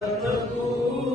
ستے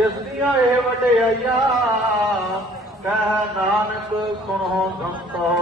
ਜਿਸ ਦੀਆਂ ਇਹ ਵਡਿਆਈਆਂ ਕਹਿ ਨਾਨਕ ਸੁਣੋ ਸੰਤੋ